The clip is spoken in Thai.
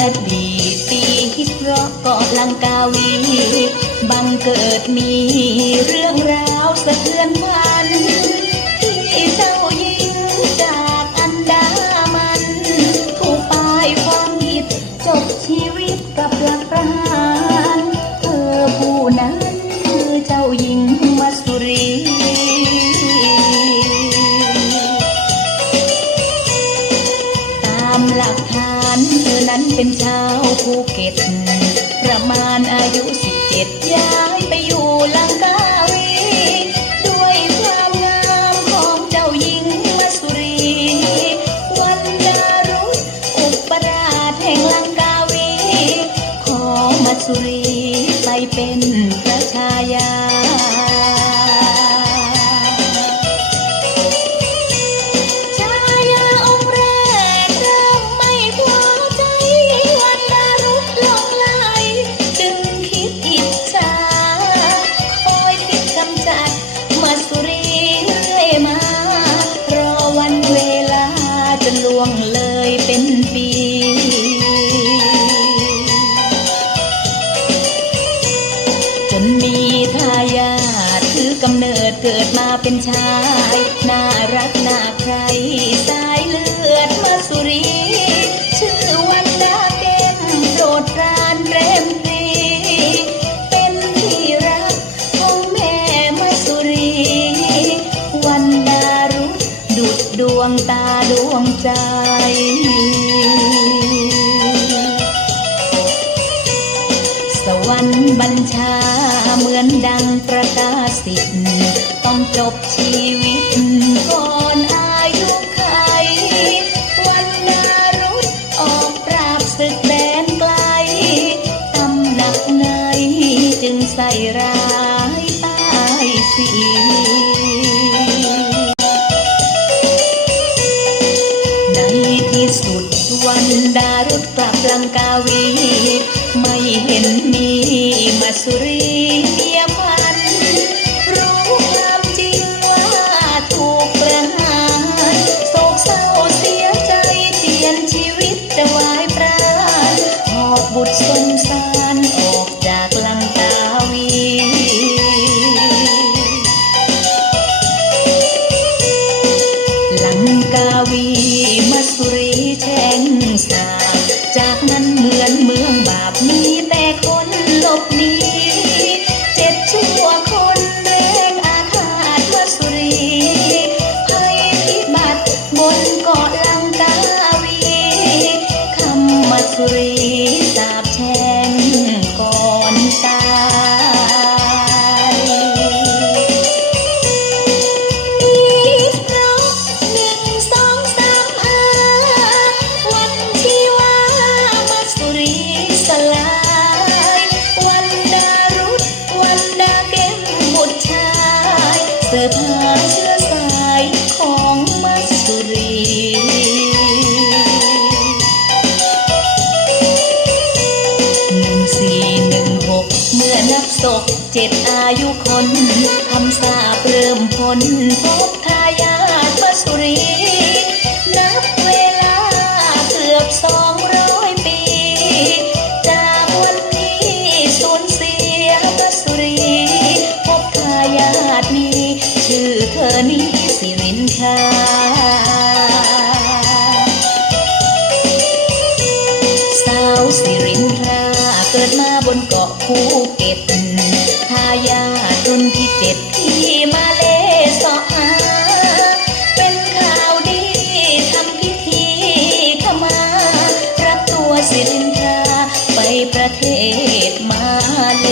อดีตปีที่เพราะเกาะลังกาวี บังเกิดมีเรื่องราวสะเทือน ฐานเธอนั้นเป็นชาวภูเก็ต ประมาณอายุ17ย้ายไปอยู่ลังกา วงเลยเป็นปี จนมีทายาทถือกำเนิดเกิดมาเป็นชาย น่ารักน่าใคร สายเลือดมาสุรี สวรรค์บัญชาเหมือนดังประกาศสิทธิ์ต้องจบชีวิตก่อนอายุไขวันนารุษออกปราบศึกแดนไกลตำหนักไงจึงใส่ร้ายป้ายสีในที่สุดวันดารุษกลับลังกาวีไม่เห็นมี สุรีเมียพัน รู้ความจริงว่าถูกประหารโศกเศร้าเสียใจเปลี่ยนชีวิตจะวายปราณหอบบุตรสงสารออกจากลังกาวีลังกาวีมัสสุรีแช่งสา เสื้อผ้าเชื้อสายของมาสุรี หนึ่งสี่หนึ่งหกเมื่อนับศกเจ็ดอายุคนคำสาปเริ่มพ้นพบูเก็ตทายาทุนที่เจ็ดที่มาเลสอหา เป็นข่าวดีทำพิธีขมา รับตัวสิรินทราไปประเทศมาเล